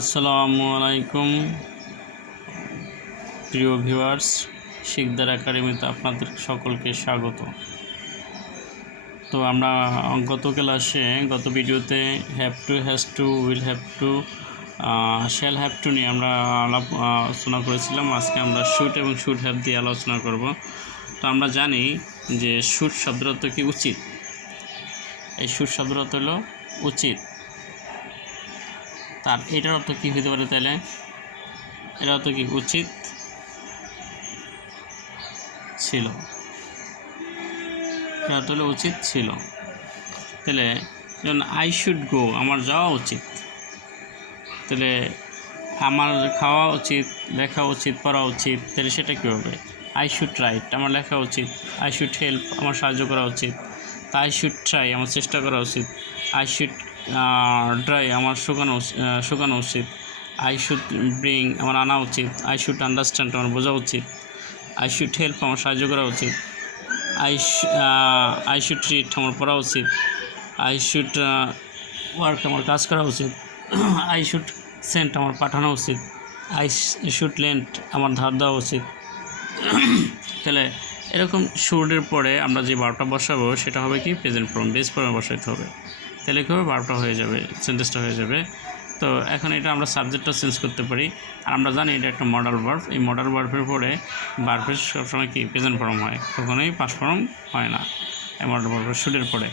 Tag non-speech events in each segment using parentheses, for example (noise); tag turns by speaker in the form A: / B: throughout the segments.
A: আসসালামু আলাইকুম। প্রিয় ভিউয়ার্স শিকদার একাডেমিতে আপনাদের সকলকে স্বাগত। তো আমরা গত ক্লাসে, গত ভিডিওতে have to has to will have to shall have to নিয়ে আমরা আলাপ আলোচনা করেছিলাম। আজকে আমরা শুট এবং শুট হ্যাভ দিয়ে আলোচনা করব। তো আমরা জানি যে শুট অর্থ কি উচিত? এই শুট শব্দের হলো উচিত। তার এটার অর্থ কী হতে পারে তাহলে? এটার অর্থ কি? উচিত ছিল। এটা অর্থ উচিত ছিল। তাহলে যেমন আই শুড গো আমার যাওয়া উচিত। তাহলে আমার খাওয়া উচিত, লেখা উচিত, পড়া উচিত, তাহলে সেটা কী হবে আই শুড রাইট আমার লেখা উচিত। আই শুড হেল্প আমার সাহায্য করা উচিত। আই শুড ট্রাই আমার চেষ্টা করা উচিত। আই শুড ড্রাই আমার শুকানো শুকানো উচিত। আই শুড ব্রিং আমার আনা উচিত। আই শুড আন্ডারস্ট্যান্ড আমার বোঝা উচিত। আই শুড হেল্প আমার সাহায্য করা উচিত। আই আই শুড ট্রিট আমার পড়া উচিত। আই শুড ওয়ার্ক আমার কাজ করা উচিত। আই শুড সেন্ট আমার পাঠানো উচিত। আই শুড লেন্ট আমার ধার দেওয়া উচিত। (clears throat) তাহলে এরকম শুডের পরে আমরা যে বারোটা বসাবো, সেটা হবে কি? প্রেজেন্ট ফর্ম বেস ফর্মে বসাইতে হবে। তাহলে কী হবে? বারোটা হয়ে যাবে সেন্টেন্সটা হয়ে যাবে। তো এখন এটা আমরা সাবজেক্টটা চেঞ্জ করতে পারি। আর আমরা জানি এটা একটা মডাল বার্ফ এই মডাল বার্ফের পরে বার্ফের সবসময় কি প্রেজেন্ট ফর্ম হয়? কখনোই পাস ফর্ম হয় না। এই মডাল বার্ফের শুডের পরে।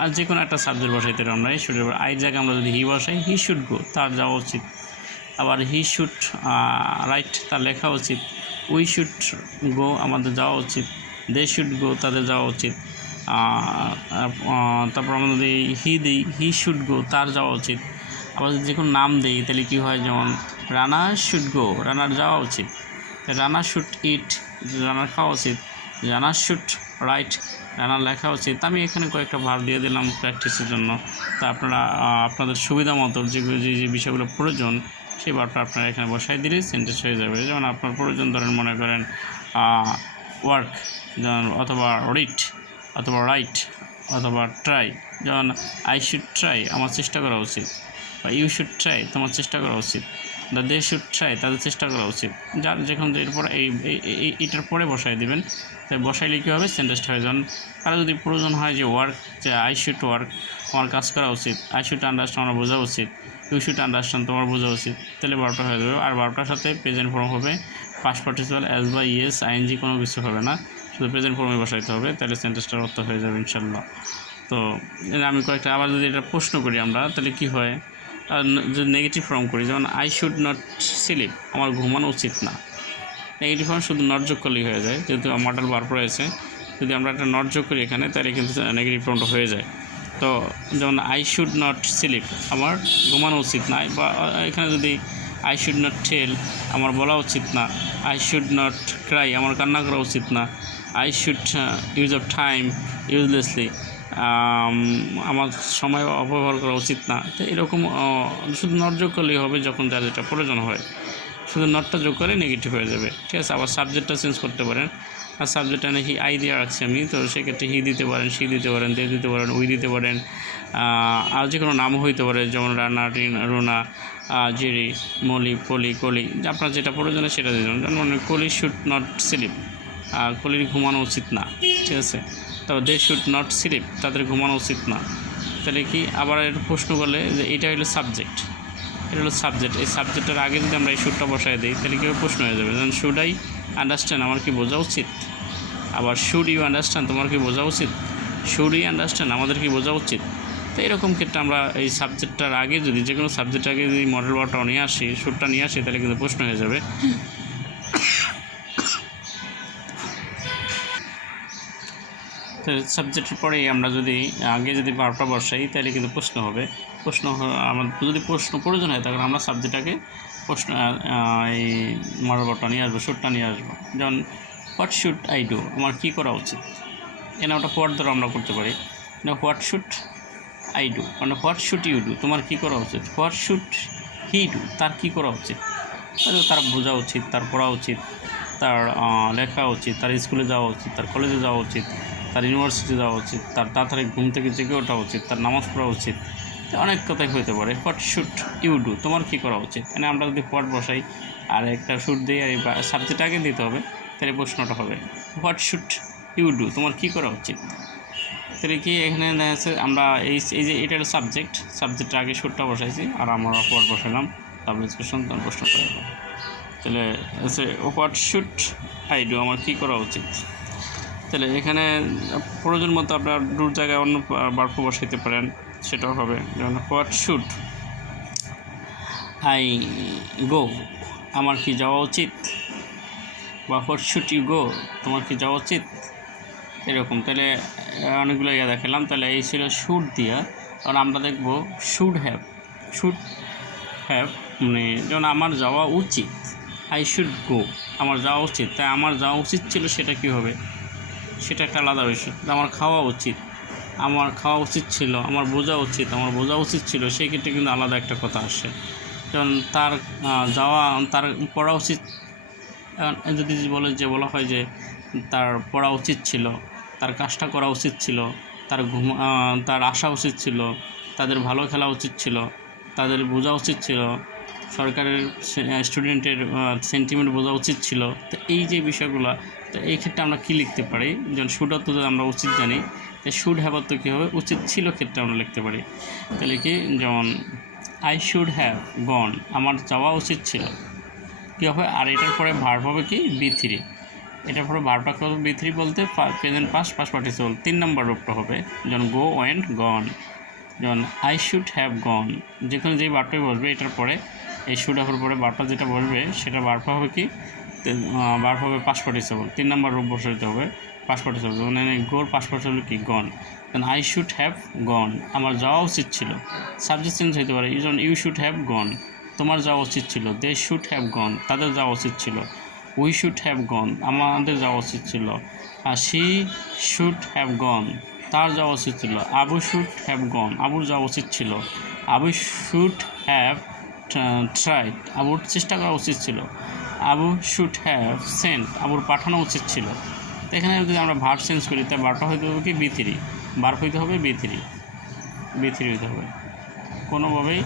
A: আর যে কোনো একটা সাবজেক্ট বসাইতে পারি আমরা। এই শুডের পরে আই জায়গায় আমরা যদি হি বসাই হি শুড গো তার যাওয়া উচিত। আবার হি শুড রাইট তার লেখা উচিত। উই শুড গো আমাদের যাওয়া উচিত। দে শুড গো তাদের যাওয়া উচিত। তারপর আমরা যদি হি দিই, হি শুড গো, তার যাওয়া উচিত। আবার যদি যে কোনো নাম দিই, তাহলে কী হয়? যেমন, রানা শুড গো, রানার যাওয়া উচিত। রানা শুড ইট, রানার খাওয়া উচিত। রানা শুড রাইট রানার লেখা উচিত। আমি এখানে কয়েকটা ভার দিয়ে দিলাম প্র্যাকটিসের জন্য। তা আপনারা আপনাদের সুবিধা মতো যেগুলো যে যে বিষয়গুলো প্রয়োজন, সেই বারটা আপনারা এখানে বসাই দিলে সেন্টেন্স হয়ে যাবে। যেমন আপনার প্রয়োজন ধরেন মনে করেন ওয়ার্ক অথবা রিট অথবা রাইট অথবা ট্রাই। যেমন, আই শুড ট্রাই আমার চেষ্টা করা উচিত। বা, ইউ শুড ট্রাই তোমার চেষ্টা করা উচিত। দ্য দে শুড ট্রাই তাদের চেষ্টা করা উচিত। যার যখন এরপর এই এটার পরে বসাই দেবেন, তাই বসাইলে কী হবে? সেন্টেন্সটা হয়ে যান। আর যদি প্রয়োজন হয় যে ওয়ার্ক যে আই শুড ওয়ার্ক আমার কাজ করা উচিত। আই শুড আন্ডারস্ট্যান্ড আমার বোঝা উচিত। ইউ শুড আন্ডারস্ট্যান্ড তোমার বোঝা উচিত। তাহলে বারোটা হয়ে যাবে। আর বারোটার সাথে প্রেজেন্ট ফর্ম হবে। পাস পার্টিসিপাল অ্যাজ বা ইয়েস আইএনজি কোনো কিছু হবে না। শুধু প্রেজেন্ট ফর্মে বসাইতে হবে, তাহলে সেন্টেন্সটার অর্থ হয়ে যাবে ইনশাল্লাহ তো আমি কয়েকটা আবার যদি এটা প্রশ্ন করি আমরা, তাহলে কি হয়? আর যদি নেগেটিভ ফর্ম করি, যেমন আই শুড নট স্লিপ আমার ঘুমানো উচিত না। নেগেটিভ ফর্ম শুধু নট যোগ করলেই হয়ে যায়, যেহেতু মডেল বার রয়েছে যদি আমরা একটা নট যোগ করি এখানে, তাহলে কিন্তু নেগেটিভ ফর্মটা হয়ে যায়। তো, যেমন আই শুড নট স্লিপ আমার ঘুমানো উচিত না। বা এখানে যদি আই শুড নট টেল আমার বলা উচিত না। আই শুড নট ক্রাই আমার কান্না করা উচিত না। I should use of time uselessly আমার সময় অপব্যবহার করা উচিত না। তো এরকম শুধু নট যোগ করলেই হবে যখন যার যেটা প্রয়োজন হয়। শুধু নটটা যোগ করে নেগেটিভ হয়ে যাবে। ঠিক আছে, আবার সাবজেক্টটা চেঞ্জ করতে পারেন। আর সাবজেক্টটা নাকি আই দিয়ে রাখছি আমি, তো সেক্ষেত্রে হি দিতে পারেন সি দিতে পারেন দে দিতে পারেন উই দিতে পারেন। আর যে কোনো নামও হইতে পারে, যেমন Rana, Rin, Runa Jerry, Molly, Polly, Koli. আপনার যেটা প্রয়োজন সেটা দিতে যেমন কলি শুড নট স্লিপ কলির ঘুমানো উচিত না, ঠিক আছে? তো দে শুড নট স্লিপ তাদের ঘুমানো উচিত না। তাহলে কি আবার এর প্রশ্ন করলে যে এটা হলো সাবজেক্ট এটা হলো সাবজেক্ট এই সাবজেক্টের আগে যদি আমরা এই শুটটা বসায় দিই, তাহলে কীভাবে প্রশ্ন হয়ে যাবে? যেমন শুড আই আন্ডারস্ট্যান্ড আমার কি বোঝা উচিত? আবার শুড ইউ আন্ডারস্ট্যান্ড তোমার কি বোঝা উচিত? শুড ইউ আন্ডারস্ট্যান্ড আমাদের কি বোঝা উচিত? তো এরকম ক্ষেত্রে আমরা এই সাবজেক্টটার আগে যদি যে কোনো সাবজেক্টের আগে যদি মডেল ওয়ার্ডটাও নিয়ে আসি শুটটা নিয়ে আসি, তাহলে কিন্তু প্রশ্ন হয়ে যাবে। তো সাবজেক্টের পরেই আমরা যদি, আগে যদি বারোটা বসাই, তাহলে কিন্তু প্রশ্ন হবে। প্রশ্ন আমার যদি প্রশ্ন প্রয়োজন হয় তখন আমরা সাবজেক্টটাকে প্রশ্ন এই মডেলটা নিয়ে আসব শুটটা নিয়ে আসব। যেমন হোয়াট শুড আই ডু আমার কী করা উচিত? এনে ওটা হোয়াট দ্বারা আমরা করতে পারি। না হোয়াট শুড আই ডু মানে হোয়াট শুড ইউ ডু তোমার কী করা উচিত? হোয়াট শুড হি ডু তার কী করা উচিত? তার বোঝা উচিত, তার পড়া উচিত, তার লেখা উচিত, তার স্কুলে যাওয়া উচিত, তার কলেজে যাওয়া উচিত। তার ইউনিভার্সিটি যাওয়া উচিত, তার তাড়াতাড়ি ঘুম থেকে জেগে ওঠা উচিত, তার নামাজ পড়া উচিত। অনেক কথাই হইতে পারে হোয়াট শুড ইউ ডু তোমার কী করা উচিত? মানে আমরা যদি হোয়াট বসাই, আর একটা শুট দিই আর সাবজেক্ট আগে দিতে হবে, তাহলে প্রশ্নটা হবে হোয়াট শুড ইউ ডু তোমার কী করা উচিত? তাহলে কি এখানে দেখা আমরা এই এই যে এটা সাবজেক্ট সাবজেক্টের আগে শুটটা বসাইছি, আর আমরা হোয়াট বসালাম, তারপরে কোশ্চেন তখন প্রশ্ন করে তাহলে হোয়াট শুড আই ডু আমার কী করা উচিত? তাহলে এখানে প্রয়োজন মতো আপনার দূর জায়গায় অন্য বাক্য বসাইতে পারেন, সেটাও হবে। যেমন হোয়াট শুড? আই গো, আমার কি যাওয়া উচিত? বা হোয়াট শুড ইউ গো, তোমার কি যাওয়া উচিত? এরকম, তাহলে, অনেকগুলো ইয়ে দেখালাম। তাহলে এই ছিল শুড দিয়া। কারণ আমরা দেখব শুড হ্যাভ শুড হ্যাভ মানে যেমন আমার যাওয়া উচিত, আই শুড গো, আমার যাওয়া উচিত। তাই আমার যাওয়া উচিত ছিল সেটা কী হবে? সেটা একটা আলাদা বিষয়। আমার খাওয়া উচিত। আমার খাওয়া উচিত ছিল, আমার বোঝা উচিত, আমার বোঝা উচিত ছিল, সেই ক্ষেত্রে কিন্তু আলাদা একটা কথা আসে। কারণ তার যাওয়া, তার পড়া উচিত যদি বলে যে, বলা হয় যে, তার পড়া উচিত ছিল, তার কাজটা করা উচিত ছিল, তার ঘুম তার আসা উচিত ছিল, তাদের ভালো খেলা উচিত ছিল, তাদের বোঝা উচিত ছিল সরকারের স্টুডেন্টের সেন্টিমেন্ট বোঝা উচিত ছিল। তো এই যে বিষয়গুলো, তো এই ক্ষেত্রে আমরা কী লিখতে পারি? যেমন শুড তো আমরা উচিত জানি তাই শুড হ্যাভার তো কী হবে? উচিত ছিল ক্ষেত্রে আমরা লিখতে পারি। তাহলে কি? যেমন আই শুড হ্যাভ গন আমার যাওয়া উচিত ছিল। কী হবে? আর এটার পরে ভার্ব হবে কি? বি থ্রি এটার পরে ভার্বটা কী হবে বি থ্রি বলতে প্রেজেন্ট পাস পাস পার্টিসিপল তিন নম্বর রূপটা হবে। যেমন গো ওয়েন্ট গন যেমন আই শুড হ্যাভ গন যেখানে যেই বারটাই বসবে, এটার পরে এই শুড হ্যাভের পরে বারটা যেটা বসবে সেটা বারটা হবে কি? বারটা হবে পার্টিসিপল তিন নম্বর রূপ বসাইতে হবে পাস পার্টিসিপল মানে গোর পাস পার্টিসিপল কি? Gone then I should have gone আমার যাওয়া উচিত ছিল। সাবজেক্ট চেঞ্জ হতে পারে। যেমন ইউ শুড হ্যাভ গন তোমার যাওয়া উচিত ছিল। দে শুড হ্যাভ গন তাদের যাওয়া উচিত ছিল। উই শুড হ্যাভ গন আমাদের যাওয়া উচিত ছিল। আর সি শুড হ্যাভ গন তার যাওয়া উচিত ছিল। আবু শুড হ্যাভ গন আবুর যাওয়া উচিত ছিল। আবু শুড হ্যাভ ট্রাইড আবুর চেষ্টা করা উচিত ছিল। আবু শুড হ্যাভ সেন্ট আবুর পাঠানো উচিত ছিল। তো এখানে যদি আমরা ভার্ব চেঞ্জ করি, তা বারটা হইতে হবে কি? বি থ্রি বার হইতে হবে বি থ্রি বি থ্রি হইতে হবে। কোনোভাবেই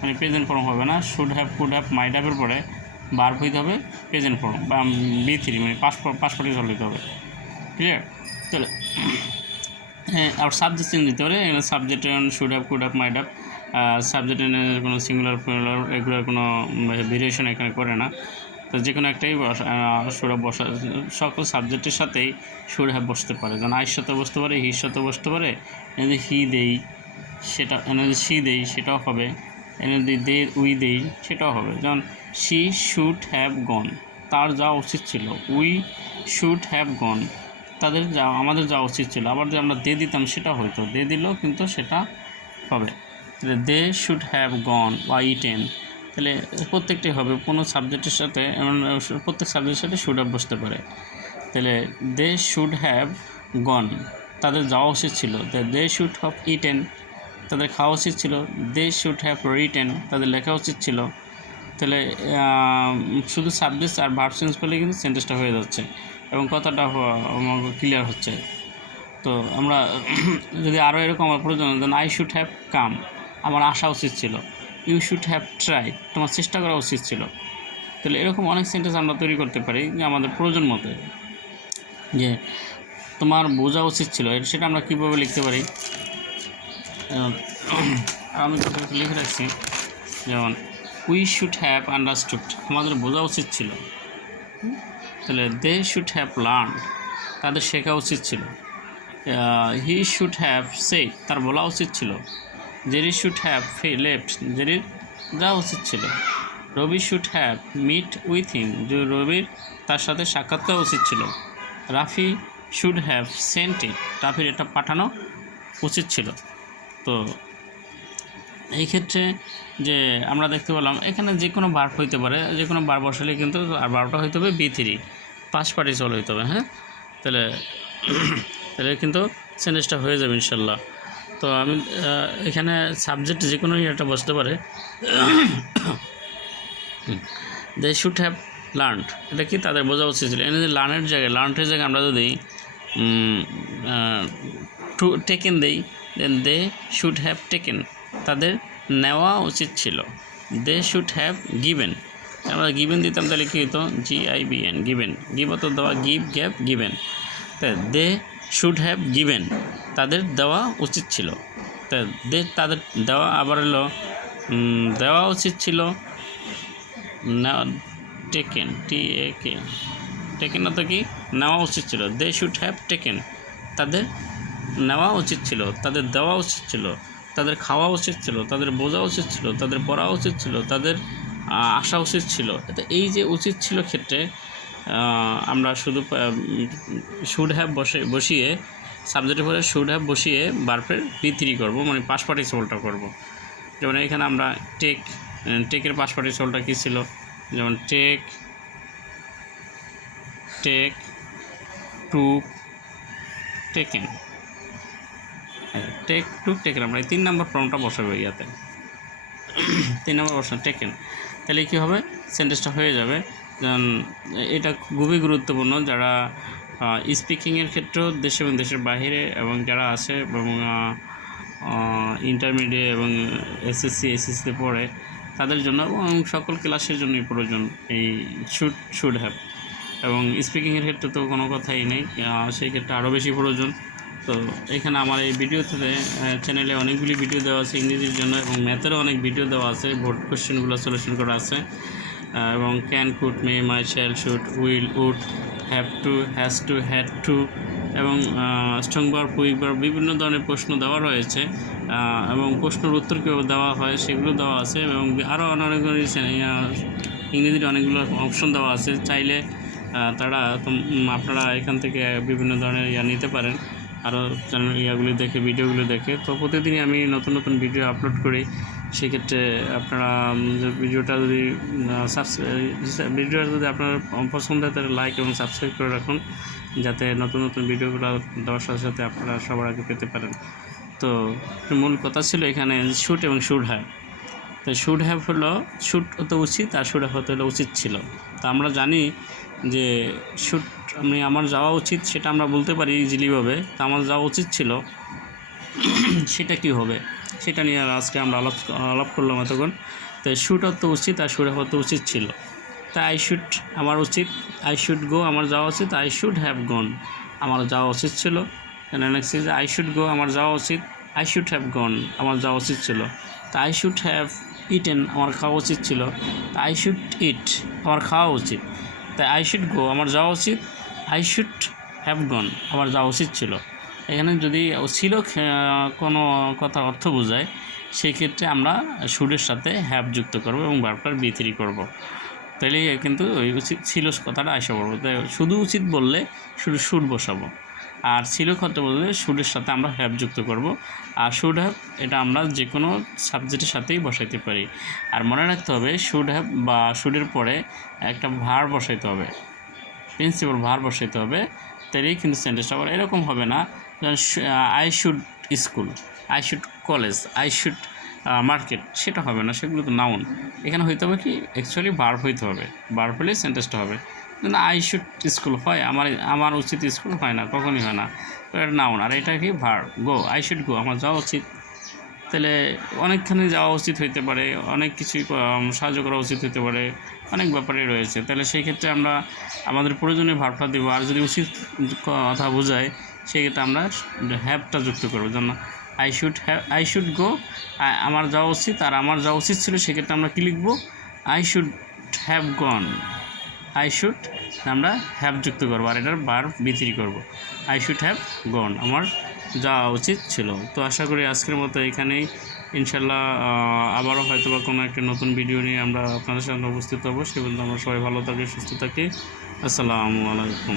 A: মানে প্রেজেন্ট ফর্ম হবে না। Should have could have might হ্যাভের পরে বার হইতে হবে প্রেজেন্ট ফর্ম বা বি থ্রি মানে পাসপোর্ট পাসপোর্টে চলে দিতে হবে। ক্লিয়ার চলে হ্যাঁ আর সাবজেক্ট চেঞ্জ দিতে পারে এখানে subject should have could have might have subject কোনো সিঙ্গুলার প্লুরাল এগুলোর কোনো ভেরিয়েশন এখানে করে না। তো যে কোনো একটাই সুর বসা, সকল সাবজেক্টের সাথেই সুর বসতে পারে। যেমন আইর সাথে বসতে পারে হির সাথে বসতে পারে, এনে হি দেই, সেটা, এনে যদি সি দেই, সেটাও হবে। এনে যদি দে উই দেই, সেটাও হবে। যেমন শি শুড হ্যাভ গন, তার যাওয়া উচিত ছিল। উই শুড হ্যাভ গন, তাদের যা আমাদের যাওয়া উচিত ছিল। আবার যদি আমরা দে দিতাম, সেটা হয়তো দে দিলেও কিন্তু সেটা হবে। দে শুড হ্যাভ গন বা ইটেন তাহলে প্রত্যেকটি হবে, কোনো সাবজেক্টের সাথে, এমন প্রত্যেক সাবজেক্টের সাথে শুড হ্যাভ বসতে পারে। তাহলে দে শুড হ্যাভ গন তাদের যাওয়া উচিত ছিল। দে শুড হ্যাভ ইটেন তাদের খাওয়া উচিত ছিল। দে শুড হ্যাভ রিটেন তাদের লেখা উচিত ছিল। তাহলে শুধু সাবজেক্ট আর ভার্ব চেঞ্জ করলে কিন্তু সেন্টেন্সটা হয়ে যাচ্ছে। এবং কথাটা ক্লিয়ার হচ্ছে। তো আমরা, যদি আরও এরকম আমার প্রয়োজন then I should have come আমার আসা উচিত ছিল। ইউ শুড হ্যাভ ট্রাই তোমার চেষ্টা করা উচিত ছিল। তাহলে এরকম অনেক সেন্টেন্স আমরা তৈরি করতে পারি যে আমাদের প্রয়োজন মতো। যে তোমার বোঝা উচিত ছিল। সেটা আমরা কীভাবে লিখতে পারি? আমি কথা লিখে রাখছি। যেমন উই শুড হ্যাভ আন্ডারস্টুড আমাদের বোঝা উচিত ছিল। তাহলে দে শুড হ্যাভ লার্ন তাদের শেখা উচিত ছিল। হি শুড হ্যাভ সে তার বলা উচিত ছিল। জেরি শুড হ্যাভ লেফট জেরির যাওয়া উচিত ছিল। Rabi should have met with him যে রবির তার সাথে সাক্ষাৎ করা উচিত ছিল। Rafi should have sent it রাফির এটা পাঠানো উচিত ছিল। তো এই ক্ষেত্রে যে আমরা দেখতে পেলাম, এখানে যে কোনো বার হইতে পারে। যে কোনো বার বসালে কিন্তু আর বারোটা হইতে হবে বি থ্রি পাঁচ পার্টি চল হইতে হবে হ্যাঁ? তাহলে তাহলে কিন্তু সেন্টেন্সটা হয়ে যাবে, ইনশাল্লাহ। তো আমি এখানে সাবজেক্ট যে কোনো একটা বসতে পারে। দে শুড হ্যাভ লার্নড এটা কি তাদের বোঝা উচিত ছিল? এনে যে লার্নের জায়গায় লার্নের জায়গায় আমরা যদি টু টেকেন দেই then they should have taken তাদের নেওয়া উচিত ছিল। দে শুড হ্যাভ গিভেন আমরা গিভেন দিতাম, তাহলে কী হতো G I B N given give তো দেওয়া give gave given they should have given তাদের দেওয়া উচিত ছিল। তাদের দেওয়া আবার হলো দেওয়া উচিত ছিল, না টেকেন টি এ কে টেকেন অত কি? নেওয়া উচিত ছিল। দে শুড হ্যাভ টেকেন তাদের নেওয়া উচিত ছিল, তাদের দেওয়া উচিত ছিল, তাদের খাওয়া উচিত ছিল, তাদের বোঝা উচিত ছিল, তাদের পড়া উচিত ছিল, তাদের আসা উচিত ছিল। এই যে উচিত ছিল ক্ষেত্রে আমরা শুধু শুড হ্যাভ বসে, বসিয়ে সাবজেক্টের পরে শুড হ্যাভ বসিয়ে বার্ফের বি করব মানে পাশ পার্টিসিপলটা করব। যেমন এখানে আমরা টেক টেকের পাশ পার্টিসিপলটা কী ছিল? যেমন take take to taken take to taken আমরা এই তিন নম্বর ফর্মটা বসাবো ইয়াতে। তিন নম্বর বসান টেকেন তাহলে কী হবে? সেন্টেন্সটা হয়ে যাবে। এটা খুবই গুরুত্বপূর্ণ, যারা স্পিকিংয়ের ক্ষেত্রেও দেশ এবং দেশের বাইরে এবং যারা আছে এবং ইন্টারমিডিয়েট এবং এসএসসি এসএসসি পড়ে, তাদের জন্য এবং সকল ক্লাসের জন্যই প্রয়োজন এই শুড শুড হ্যাভ এবং স্পিকিংয়ের ক্ষেত্রে তো কোনো কথাই নেই সেই ক্ষেত্রে আরও বেশি প্রয়োজন। তো এখানে আমার এই ভিডিওতে চ্যানেলে অনেকগুলি ভিডিও দেওয়া আছে ইংরেজির জন্য এবং ম্যাথেরও অনেক ভিডিও দেওয়া আছে। বোর্ড কোশ্চেনগুলো সলিউশন করা আছে। এবং can could may might shall should will would have to has to had to এবং স্ট্রং বার কুইক বার বিভিন্ন ধরনের প্রশ্ন দেওয়া রয়েছে। এবং প্রশ্নের উত্তর কীভাবে দেওয়া হয়, সেগুলো দেওয়া আছে এবং আরও অনেক ইংরেজির অনেকগুলো অপশন দেওয়া আছে। চাইলে তারা আপনারা এখান থেকে বিভিন্ন ধরনের ইয়া নিতে পারেন। আরও চ্যানেল ইয়াগুলি দেখে ভিডিওগুলো দেখে। তো প্রতিদিনই আমি নতুন নতুন ভিডিও আপলোড করি। সেক্ষেত্রে আপনারা ভিডিওটা যদি সাবস্ক্রাইব ভিডিওটা যদি আপনার পছন্দ হয়, তাহলে লাইক এবং সাবস্ক্রাইব করে রাখুন, যাতে নতুন নতুন ভিডিওগুলো দেওয়ার সাথে সাথে আপনারা সবার আগে পেতে পারেন। তো মূল কথা ছিল এখানে শ্যুট এবং শ্যুট হ্যাভ তো শ্যুট হ্যাভ হলো শুট হতে উচিত আর শ্যুট হতে হলে উচিত ছিল। তা আমরা জানি যে শ্যুট আমি আমার যাওয়া উচিত সেটা আমরা বলতে পারি ইজিলিভাবে তা আমার যাওয়া উচিত ছিল, সেটা কি হবে? সেটা নিয়ে আজকে আমরা আলাপ আলাপ করলাম এতক্ষণ। তো শুট হতে উচিত আর শুড হতে উচিত ছিল। তা আই শুড আমার উচিত। আই শুড গো আমার যাওয়া উচিত। আই শুড হ্যাভ গন আমার যাওয়া উচিত ছিল। Next is I should go আমার যাওয়া উচিত। আই শুড হ্যাভ গন আমার যাওয়া উচিত ছিল। তা আই শুড হ্যাভ ইটেন আমার খাওয়া উচিত ছিল। তা আই শুড ইট আমার খাওয়া উচিত। তাই আই শুড গো আমার যাওয়া উচিত। আই শুড হ্যাভ গন আমার যাওয়া উচিত ছিল। এখানে যদি ছিল কোনো কথার অর্থ বোঝায়, সেই ক্ষেত্রে আমরা শুডের সাথে হ্যাভ যুক্ত করব এবং বারবার বি থ্রি করব। তাহলে কিন্তু ওই উচিত ছিল কথাটা আসা পড়ব তাই শুধু উচিত বললে শুধু সুর বসাবো, আর ছিল কথা বললে সুরের সাথে আমরা হ্যাভ যুক্ত করব। আর শুড হ্যাভ এটা আমরা যে কোনো সাবজেক্টের সাথেই বসাইতে পারি। আর মনে রাখতে হবে শুড হ্যাভ বা শুডের পরে একটা ভার বসাইতে হবে প্রিন্সিপাল ভার বসাইতে হবে তাহলেই কিন্তু সেন্টেন্সটা আবার এরকম হবে না I should school I should college I should market সেটা হবে না, সেগুলো তো নাউন এখানে হইতে হবে কি? অ্যাকচুয়ালি বার হইতে হবে। বার হলেই সেন্টেন্সটা হবে। কিন্তু আই শুড স্কুল হয়, আমার আমার উচিত স্কুল হয় না, কখনই হয় না। এটা নাউন আর এটা কি? ভার গো আই শুড গো আমার যাওয়া উচিত। তাহলে অনেকখানি যাওয়া উচিত হইতে পারে, অনেক কিছুই সাহায্য করা উচিত হতে পারে, অনেক ব্যাপারে রয়েছে। তাহলে সেই ক্ষেত্রে আমরা আমাদের প্রয়োজনীয় ভাবটা দেবো, আর যদি উচিত কথা বোঝায় সেক্ষেত্রে আমরা হ্যাভটা যুক্ত করব। যেমন I should have I should go আমার যাওয়া উচিত, আর আমার যাওয়া উচিত ছিল, সেক্ষেত্রে আমরা কী লিখব? I should have gone I should আমরা হ্যাভ যুক্ত করব, আর এটার বার বিক্রি করব। আই শুড হ্যাভ গন আমার যাওয়া উচিত ছিল। তো আশা করি আজকের মতো এখানেই। ইনশাল্লাহ আবারও হয়তো বা কোনো একটা নতুন ভিডিও নিয়ে আমরা আপনাদের সামনে উপস্থিত হব। সে পর্যন্ত আমরা সবাই ভালো থাকি, সুস্থ থাকি। আসসালামু আলাইকুম।